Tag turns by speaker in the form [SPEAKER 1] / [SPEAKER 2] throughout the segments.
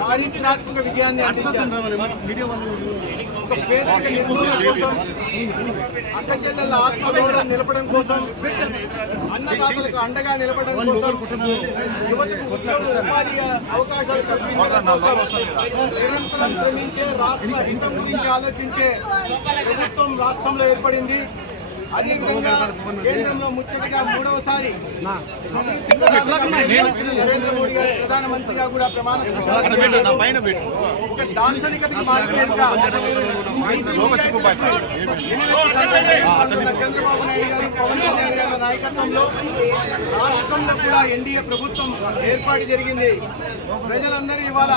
[SPEAKER 1] చారిత్రాత్మక విజయాన్ని ఒక పేదరిక కోసం అక్కచెల్లెళ్ళ ఆత్మగౌరవం నిలపడం కోసం అన్నదాతలకు అండగా నిలపడం కోసం యువతకు ఉద్యోగ ఉపాధి అవకాశాలు కల్పించడం కోసం నిరంతరం శ్రమించే రాష్ట్ర హితం గురించి ఆలోచించే ప్రభుత్వం రాష్ట్రంలో ఏర్పడింది అదేవిధంగా కేంద్రంలో ముచ్చటగా మూడవసారి నరేంద్ర మోడీ గారు ప్రధానమంత్రిగా కూడా ప్రమాణ దార్శనికతకి చంద్రబాబు నాయుడు గారు పవన్ కళ్యాణ్ గారి నాయకత్వంలో రాష్ట్రంలో కూడా ఎన్డీఏ ప్రభుత్వం ఏర్పాటు జరిగింది ప్రజలందరూ ఇవాళ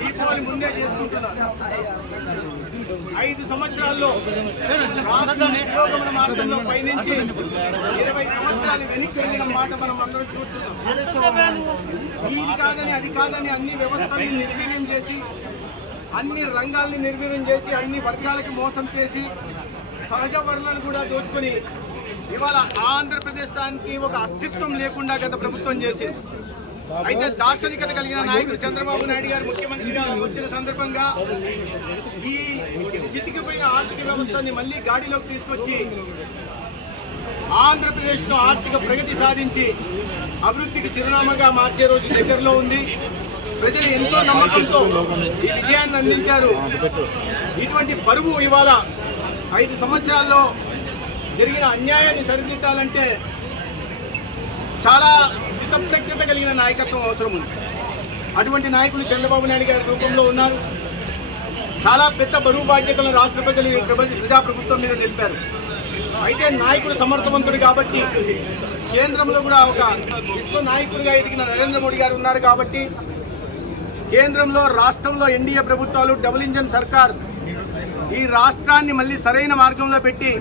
[SPEAKER 1] దీపావళి ముందే చేసుకుంటున్నారు ఐదు సంవత్సరాల్లో రాష్ట్రం నిరోగం నిష్క్రమణ మార్గంలో పయనించి ఇరవై సంవత్సరాలు వెనక్కి వెళ్ళిన మాట మనం అందరం చూస్తున్నాం ఇది కాదని అది కాదని అన్ని వ్యవస్థలను నిర్వీర్యం చేసి అన్ని రంగాల్ని నిర్వీర్యం చేసి అన్ని వర్గాలకి మోసం చేసి సహజ వనరులను కూడా దోచుకొని ఇవాళ ఆంధ్రప్రదేశ్ దానికి ఒక అస్తిత్వం లేకుండా గత ప్రభుత్వం చేసింది అయితే దార్శనికత కలిగిన నాయకుడు చంద్రబాబు నాయుడు గారు ముఖ్యంమంత్రిగా వచ్చిన సందర్భంగా ఈ చితికిపోయిన ఆర్థిక వ్యవస్థని మళ్ళీ గాడిలోకి తీసుకొచ్చి ఆంధ్రప్రదేశ్లో ఆర్థిక ప్రగతి సాధించి అభివృద్ధికి చిరునామాగా మార్చే రోజు దగ్గరలో ఉంది ప్రజలు ఎంతో నమ్మకంతో ఈ విజయాన్ని అందించారు ఇటువంటి పరువు ఇవాళ ఐదు సంవత్సరాల్లో జరిగిన అన్యాయాన్ని సరిదిద్దాలంటే చాలా కృతజ్ఞత కలిగిన నాయకత్వం అవసరం ఉంది అటువంటి నాయకులు చంద్రబాబు నాయుడు గారి రూపంలో ఉన్నారు చాలా పెద్ద బరువు బాధ్యతలను రాష్ట్ర ప్రజలు ప్రజాప్రభుత్వం మీద నిలిపారు అయితే నాయకుడు సమర్థవంతుడు కాబట్టి కేంద్రంలో కూడా ఒక విశ్వ నాయకుడిగా ఎదిగిన నరేంద్ర మోడీ గారు ఉన్నారు కాబట్టి కేంద్రంలో రాష్ట్రంలో ఎన్డీఏ ప్రభుత్వాలు డబుల్ ఇంజన్ సర్కార్ ఈ రాష్ట్రాన్ని మళ్ళీ సరైన మార్గంలో పెట్టి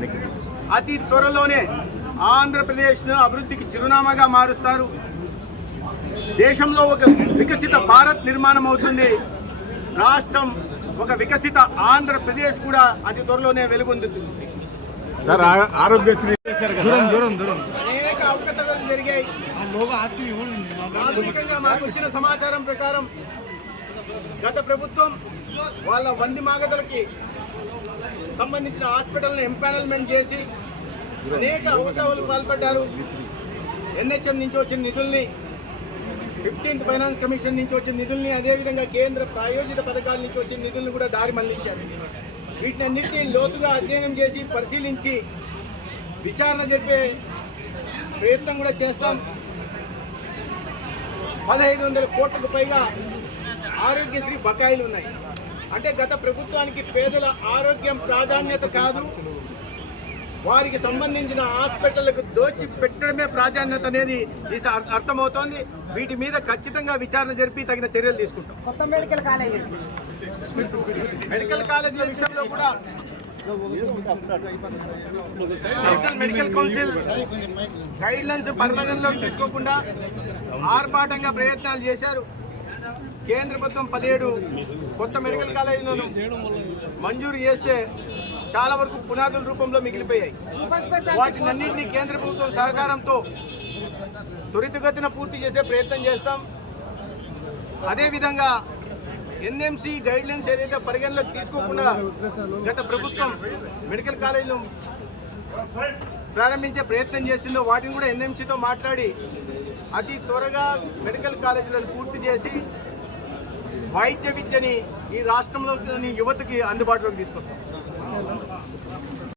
[SPEAKER 1] అతి త్వరలోనే ఆంధ్రప్రదేశ్ను అభివృద్ధికి చిరునామాగా మారుస్తారు దేశంలో ఒక వికసిత భారత్ నిర్మాణం అవుతుంది రాష్ట్రం ఒక వికసిత ఆంధ్రప్రదేశ్ కూడా అతి త్వరలోనే వెలుగొందుతుంది
[SPEAKER 2] సార్ ఆరోగ్యశ్రీ దూరం
[SPEAKER 1] దూరం దూరం అనేక అవకతవలు జరిగాయి ప్రాథమికంగా మాకు వచ్చిన సమాచారం ప్రకారం గత ప్రభుత్వం వాళ్ళ వంది మాగతలకి సంబంధించిన హాస్పిటల్ని ఎంపానల్మెంట్ చేసి అనేక అవకతవలు పాల్పడ్డారు ఎన్హెచ్ఎం నుంచి వచ్చిన నిధుల్ని ఫిఫ్టీన్త్ ఫైనాన్స్ కమిషన్ నుంచి వచ్చిన నిధుల్ని అదేవిధంగా కేంద్ర ప్రాయోజిత పథకాల నుంచి వచ్చిన నిధులను కూడా దారి మళ్లించారు వీటినన్నింటినీ లోతుగా అధ్యయనం చేసి పరిశీలించి విచారణ జరిపే ప్రయత్నం కూడా చేస్తాం పదహైదు వందల కోట్లకు పైగా ఆరోగ్యశ్రీ బకాయిలు ఉన్నాయి అంటే గత ప్రభుత్వానికి పేదల ఆరోగ్యం ప్రాధాన్యత కాదు వారికి సంబంధించిన హాస్పిటల్కు దోచి పెట్టడమే ప్రాధాన్యత అనేది అర్థమవుతోంది వీటి మీద ఖచ్చితంగా విచారణ జరిపి తగిన చర్యలు తీసుకుంటాం కొత్త మెడికల్ కాలేజీ మెడికల్ కాలేజీల విషయంలో కూడా national medical council guidelines పరిగణలోకి తీసుకోకుండా ఆర్పాటంగా ప్రయత్నాలు చేశారు కేంద్ర ప్రభుత్వం పదిహేడు కొత్త మెడికల్ కాలేజీలను మంజూరు చేస్తే చాలా వరకు పునాదుల రూపంలో మిగిలిపోయాయి వాటిని అన్నింటినీ కేంద్ర ప్రభుత్వం సహకారంతో త్వరితగతిన పూర్తి చేసే ప్రయత్నం చేస్తాం అదేవిధంగా ఎన్ఎంసీ గైడ్ లైన్స్ ఏదైతే పరిగణలోకి తీసుకోకుండా గత ప్రభుత్వం మెడికల్ కాలేజీలు ప్రారంభించే ప్రయత్నం చేసిందో వాటిని కూడా ఎన్ఎంసీతో మాట్లాడి అతి త్వరగా మెడికల్ కాలేజీలను పూర్తి చేసి వైద్య విద్యని ఈ రాష్ట్రంలోని యువతకి అందుబాటులోకి తీసుకొస్తాం Hello.